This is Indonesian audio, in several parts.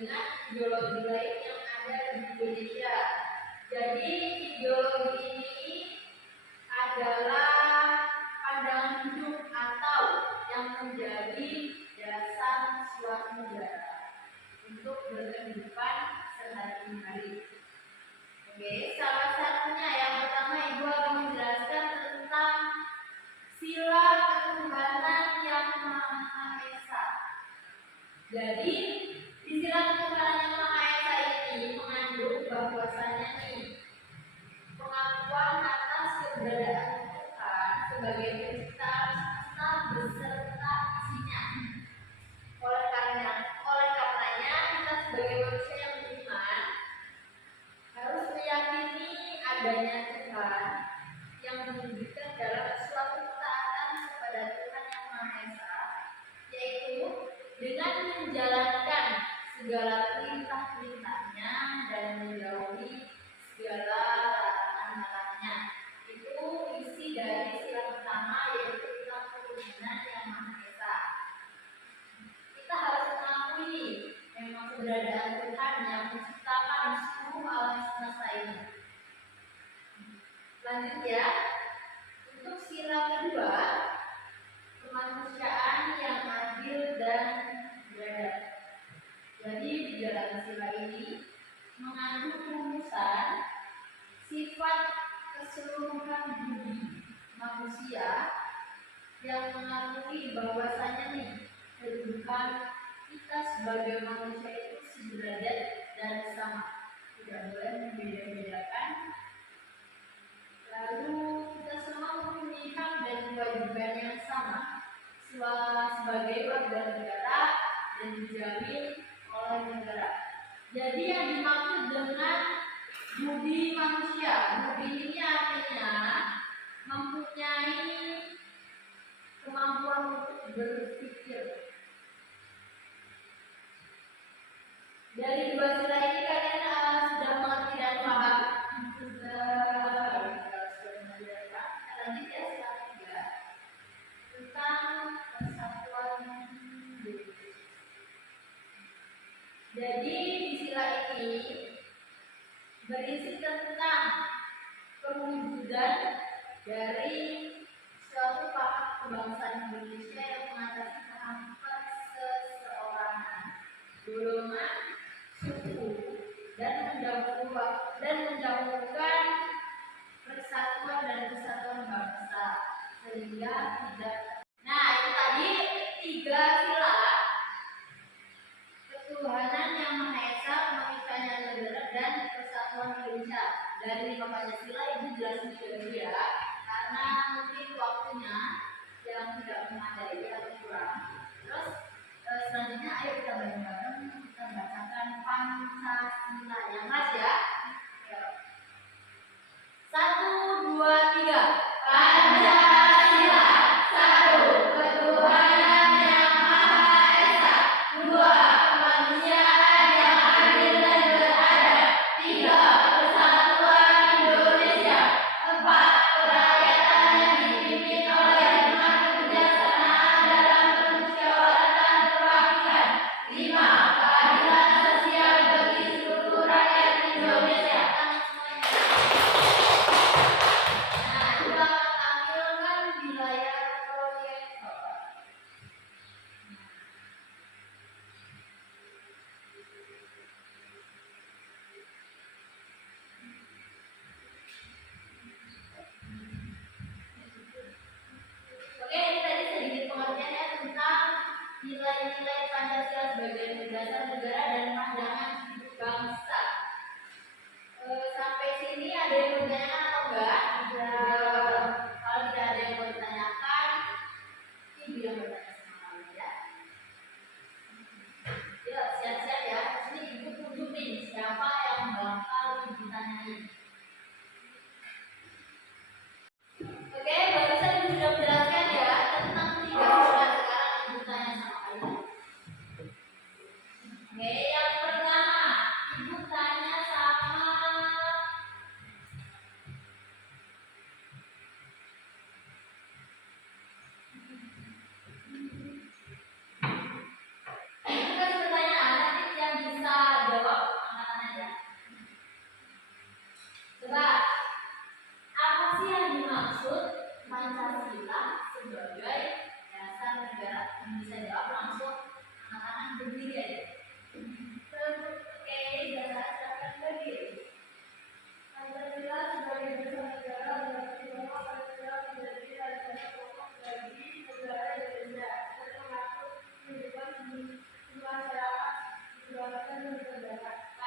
dengan ideologi lain yang ada di Indonesia. Jadi ideologi ini adalah pandangan hidup atau yang menjadi dasar suatu negara untuk berkehidupan sehari-hari. Oke, salah satunya yang pertama Ibu akan menjelaskan tentang sila ketuhanan yang Maha Esa. Jadi di sila ketuhanan yang Maha Esa ini mengandung bahwasanya pengakuan atas keberadaan Tuhan sebagai pencipta semesta beserta isinya. Oleh karenanya kita sebagai manusia yang beriman harus meyakini adanya Tuhan yang menunjukkan dalam suatu ketaatan kepada Tuhan yang Maha Esa, yaitu dengan menjalankan segala perintah-perintahnya dan menjauhi segala larangan-larangannya. Itu isi dari sila pertama, yaitu sila ketuhanan yang Maha Esa. Kita harus mengakui memang keberadaan Tuhan yang menciptakan seluruh alam semesta ini. Lanjut ya, untuk sila kedua, kemanusiaan yang adil dan beradab. Jadi di dalam sila ini mengandung rumusan sifat keseluruhan budi manusia yang mengakui bahwasanya kehidupan kita sebagai manusia itu sederajat dan sama, tidak boleh membeda-bedakan. Lalu kita semua mempunyai hak dan kewajiban yang sama sebagai warga negara dan dijamin oleh negara. Jadi yang dimaksud dengan budi manusia, budi ini artinya mempunyai kemampuan untuk berpikir. Dari dua sila ini kalian sudah mengerti dan paham? Lanjut ya, sila ketiga tentang persatuan Indonesia. Jadi di sila ini berisi tentang perwujudan dari suatu paham kebangsaan Indonesia yang mengatasi kehampat seseorangan, golongan, suku, dan mendahulukan persatuan dan kesatuan bangsa sehingga tidak. Nah, itu tadi 3 sila ketuhanan yang Maha Esa, kemanusiaan yang negara, dan persatuan Indonesia. Dari 5 Pancasila Ibu jelasin juga dulu ya, karena mungkin waktunya yang tidak memadai atau kurang. Terus selanjutnya ayo kita bareng-bareng kita bacakan Pancasila yang khas ya. 1, 2, 3. Pancasila. 1. Ketuhanan yang Maha Esa. 2. Kemanusiaan yang adil dan beradab. 3. Persatuan Indonesia. 4. Kerakyatan yang dipimpin oleh hikmat kebijaksanaan dalam permusyawaratan perwakilan. 5. Keadilan sosial bagi seluruh rakyat Indonesia. Nah, kita akan tampilkan di layar proyektor. Oke, ini tadi sedikit pengertiannya tentang nilai-nilai Pancasila sebagai dasar negara dan pandangan hidup bangsa. Sampai sini ada yang bertanya atau enggak? Kalau tidak ada yang bertanyakan, Ibu yang bertanya sama kalian ya. Yuk, siap-siap ya. Ini Ibu tunjukin siapa yang bakal Ibu tanyain. Oke, barusan Ibu sudah menjelaskan ya tentang 3 sila. Sekarang Ibu tanya sama kalian. Oke, yang pertama Ibu tanya sama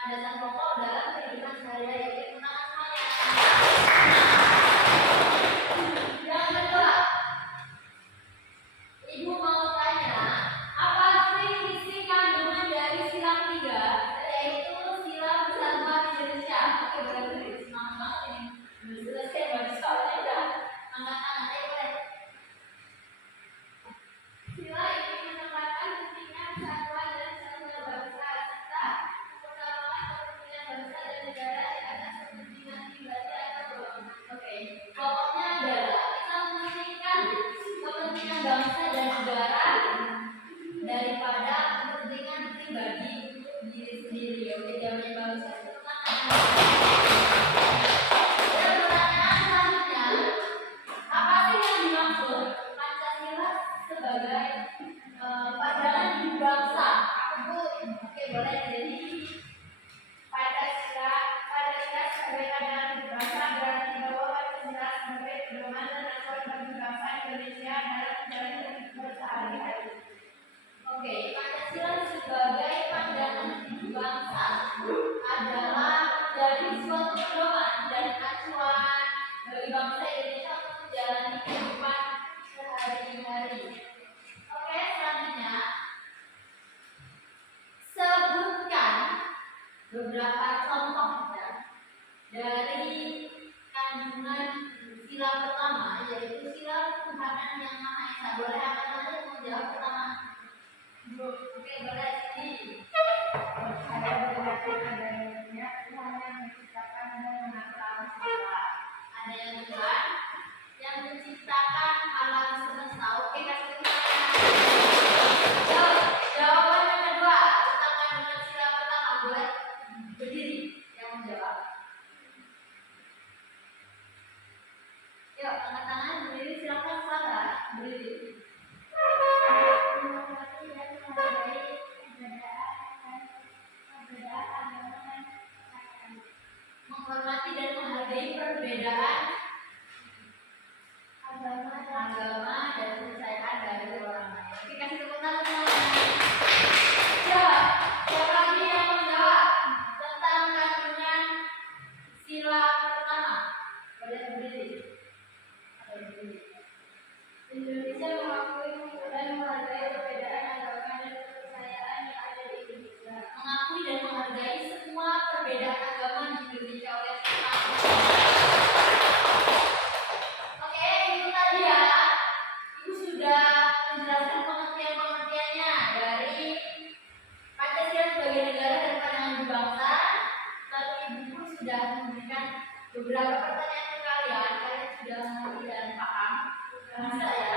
landasan pokok dalam kehidupan sehari-hari. Tepuk tangan semuanya. Yang kedua, Ibu mau tanya, apa sih isi kandungan dari sila 3, yaitu sila persatuan Indonesia? Oke, berarti semangat banget ini. Belum selesai baru soalnya udah angkat tangan aja boleh. Sila ini menempatkan pentingnya persatuan dan kesatuan bangsa serta keutamaan kepentingan bangsa dan negara di atas kepentingan pribadi atau golongan. Oke, pokoknya adalah kita mementingkan kepentingan bangsa dan negara daripada kepentingan pribadi untuk diri sendiri. Oke, jawabannya bagus ya. Dan pertanyaan selanjutnya, apa sih yang dimaksud Pancasila sebagai pandangan hidup bangsa? Oke, boleh. Jadi Pancasila sebagai pandangan hidup bangsa berarti bahwa Pancasila sebagai pedoman dan acuan bagi bangsa Indonesia dalam menjalani kehidupan sehari-hari. Oke, Pancasila sebagai pandangan hidup bangsa adalah menjadi suatu pedoman dan acuan bagi bangsa Indonesia untuk menjalani kehidupan sehari-hari. Oke, selanjutnya sebutkan beberapa contoh ya, dari kandungan sila pertama, yaitu sila Tuhan yang Maha Esa. Boleh angkat tangan mau jawab pertama? Oke, boleh sini. Saya berlaku adanya Tuhan yang menciptakan dan mengatur semesta. Ada yang Tuhan yang menciptakan alam semesta. Oke, kasih tepuk tangan. Jawaban yang kedua tentang kandungan sila pertama, boleh berdiri yang menjawab. Yuk, angkat tangan, berdiri, silakan saudara, berdiri. Menghormati dan menghargai perbedaan agama dan kepercayaan dari orang lain. Oke, kasih tepuk tangan semuanya. Ya, siapa lagi yang mau menjawab tentang kandungan sila pertama? Boleh berdiri. Indonesia mengakui dan menghargai perbedaan agama dan kepercayaan yang ada di Indonesia. Mengakui dan menghargai semua perbedaan agama di Indonesia oleh Tuhan. Oke, itu tadi ya. Ibu sudah menjelaskan pengertian-pengertiannya dari Pancasila sebagai negara dan pandangan hidup bangsa. Lalu ibu pun sudah memberikan beberapa pertanyaan ke kalian. Kalian sudah mengerti dan paham. Bisa ya?